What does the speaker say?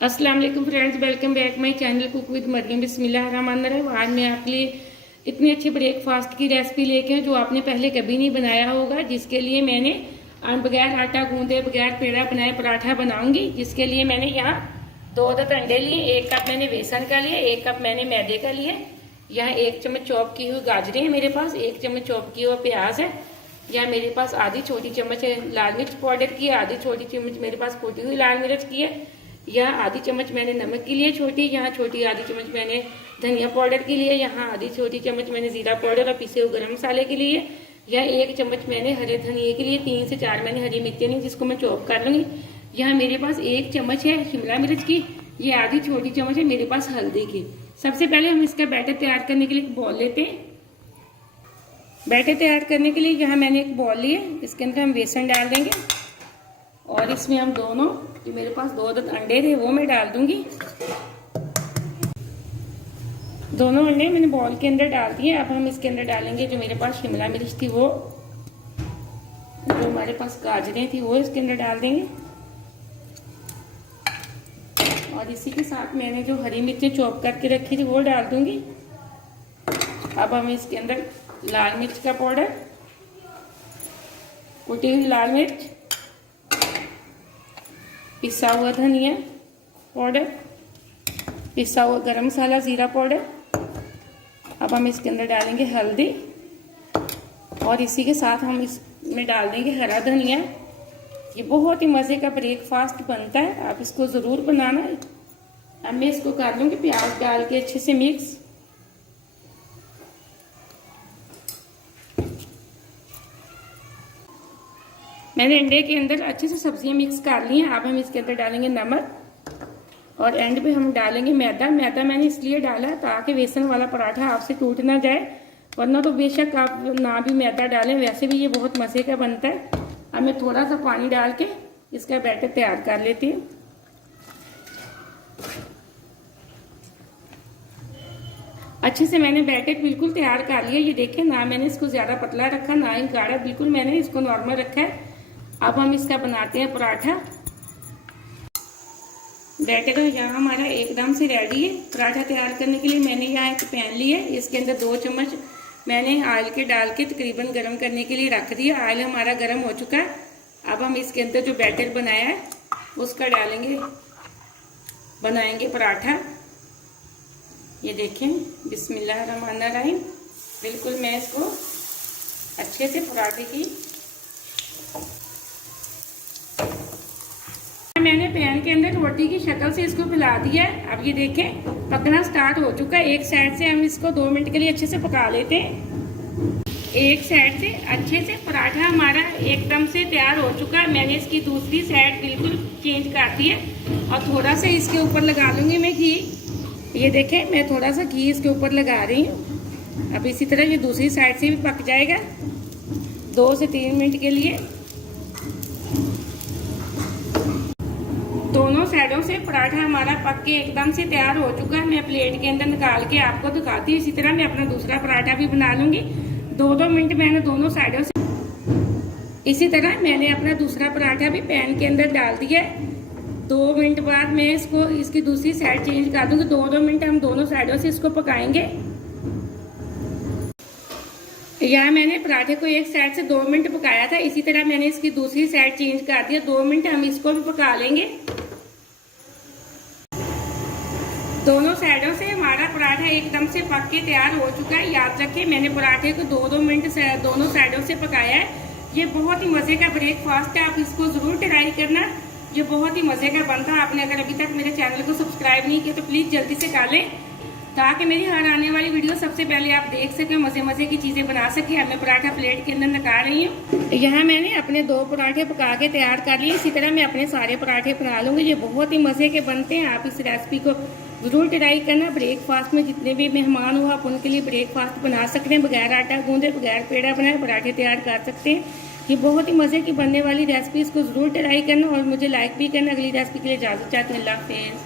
अस्सलाम वालेकुम friends, welcome back my channel cook with Maryam. बिस्मिल्लाहिर्रहमानिर्रहीम। आज मैं आपके लिए इतनी अच्छी ब्रेकफास्ट की रेसिपी लेके हूँ जो आपने पहले कभी नहीं बनाया होगा। जिसके लिए मैंने बगैर आटा गूंदे बगैर पेड़ा बनाए पराठा बनाऊंगी। जिसके लिए मैंने यहाँ दो अंडे लिए, 1 कप मैंने बेसन का लिया, 1 कप मैंने मैदे का लिया। यहाँ 1 चम्मच चॉप की हुई गाजरें है मेरे पास, 1 चम्मच चॉप की हुआ प्याज है। यहाँ मेरे पास आधी छोटी चम्मच लाल मिर्च पाउडर की है, आधी छोटी चम्मच मेरे पास कुटी हुई लाल मिर्च की है। यहाँ आधी चम्मच मैंने नमक की लिए छोटी, यहाँ छोटी आधी चम्मच मैंने धनिया पाउडर की लिए, यहाँ आधी छोटी चम्मच मैंने जीरा पाउडर और पिसे हुए गरम मसाले के लिए। यहाँ 1 चम्मच मैंने हरे धनिए के लिए, 3 से 4 मैंने हरी मिर्चें ली जिसको मैं चॉप कर लूँगी। यहाँ मेरे पास 1 चम्मच है शिमला मिर्च की, ये आधी छोटी चम्मच है मेरे पास हल्दी की। सबसे पहले हम इसका बैटर तैयार करने के लिए एक बॉल लेते हैं। बैटर तैयार करने के लिए यहाँ मैंने एक बॉल लिया, इसके अंदर हम बेसन डाल देंगे और इसमें हम दोनों जो मेरे पास 2 अंडे थे वो मैं डाल दूंगी। दोनों अंडे मैंने बॉल के अंदर डाल दिए। अब हम इसके अंदर डालेंगे जो मेरे पास शिमला मिर्च थी वो, जो हमारे पास गाजरें थी वो इसके अंदर डाल देंगे और इसी के साथ मैंने जो हरी मिर्चें चॉप करके रखी थी वो डाल दूंगी। अब हम इसके अंदर लाल मिर्च का पाउडर, कुटी हुई लाल मिर्च, पिसा हुआ धनिया पाउडर, पिसा हुआ गरम मसाला जीरा पाउडर। अब हम इसके अंदर डालेंगे हल्दी और इसी के साथ हम इसमें डाल देंगे हरा धनिया। ये बहुत ही मज़े का ब्रेकफास्ट बनता है, आप इसको ज़रूर बनाना। अब मैं इसको कर लूँगी प्याज डाल के अच्छे से मिक्स। मैंने अंडे के अंदर अच्छे से सब्जियां मिक्स कर ली हैं। अब हम इसके अंदर डालेंगे नमक और एंड पे हम डालेंगे मैदा। मैदा मैंने इसलिए डाला ताकि बेसन वाला पराठा आपसे टूट ना जाए, वरना तो बेशक आप ना भी मैदा डालें, वैसे भी ये बहुत मज़े का बनता है। अब मैं थोड़ा सा पानी डाल के इसका बैटर तैयार कर लेती हूँ। अच्छे से मैंने बैटर बिल्कुल तैयार कर लिया। ये देखें, ना मैंने इसको ज़्यादा पतला रखा ना ही गाढ़ा, बिल्कुल मैंने इसको नॉर्मल रखा है। अब हम इसका बनाते हैं पराठा। बैटर यहाँ हमारा एकदम से रेडी है। पराठा तैयार करने के लिए मैंने यहाँ एक पैन लिया, इसके अंदर 2 चम्मच मैंने ऑयल के डाल के तकरीबन गर्म करने के लिए रख दिया। ऑयल हमारा गर्म हो चुका है। अब हम इसके अंदर जो बैटर बनाया है उसका डालेंगे, बनाएंगे पराठा। ये देखें, बिस्मिल्लाहिर्रहमानिर्रहीम। बिल्कुल मैं इसको अच्छे से पराठे की, मैंने पैन के अंदर रोटी की शक्ल से इसको फैला दिया है। अब ये देखें पकना स्टार्ट हो चुका है। एक साइड से हम इसको 2 मिनट के लिए अच्छे से पका लेते हैं। एक साइड से अच्छे से पराठा हमारा एकदम से तैयार हो चुका है। मैंने इसकी दूसरी साइड बिल्कुल चेंज कर दी है और थोड़ा सा इसके ऊपर लगा लूँगी मैं घी। ये देखें, मैं थोड़ा सा घी इसके ऊपर लगा रही हूँ। अब इसी तरह ये दूसरी साइड से भी पक जाएगा 2 से 3 मिनट के लिए। दोनों साइडों से पराठा हमारा पक के एकदम से तैयार हो चुका है। मैं प्लेट के अंदर निकाल के आपको दिखाती हूँ। इसी तरह मैं अपना दूसरा पराठा भी बना लूँगी। 2-2 मिनट मैंने दोनों साइडों से, इसी तरह मैंने अपना दूसरा पराठा भी पैन के अंदर डाल दिया है। 2 मिनट बाद मैं इसको इसकी दूसरी साइड चेंज कर दूँगी। 2-2 मिनट हम दोनों साइडों से इसको पकाएंगे। यहाँ मैंने पराठे को एक साइड से 2 मिनट पकाया था, इसी तरह मैंने इसकी दूसरी साइड चेंज कर दिया। 2 मिनट हम इसको भी पका लेंगे। दोनों साइडों से हमारा पराठा एकदम से पक के तैयार हो चुका है। याद रखें, मैंने पराठे को 2-2 मिनट से दोनों साइडों से पकाया है। ये बहुत ही मज़े का ब्रेकफास्ट है, आप इसको ज़रूर ट्राई करना। ये बहुत ही मज़े का बनता है। आपने अगर अभी तक मेरे चैनल को सब्सक्राइब नहीं किया तो प्लीज़ जल्दी से कर लें, ताकि मेरी हर आने वाली वीडियो सबसे पहले आप देख सकें, मज़े की चीज़ें बना सकें। अब मैं पराठा प्लेट के अंदर निकाल रही हूँ। यहाँ मैंने अपने 2 पराठे पका के तैयार कर लिए। इसी तरह मैं अपने सारे पराठे बना लूँगी। ये बहुत ही मज़े के बनते हैं, आप इस रेसिपी को ज़रूर ट्राई करना। ब्रेकफास्ट में जितने भी मेहमान हो आप उनके लिए ब्रेकफास्ट बना सकते हैं। बगैर आटा गूंदे बगैर पेड़ा बनाए पराठे तैयार कर सकते हैं। ये बहुत ही मज़े की बनने वाली रेसिपी, इसको ज़रूर ट्राई करना और मुझे लाइक भी करना। अगली रेसिपी के लिए इजाज़त चाहती हूँ। अल्लाह हाफ़िज़।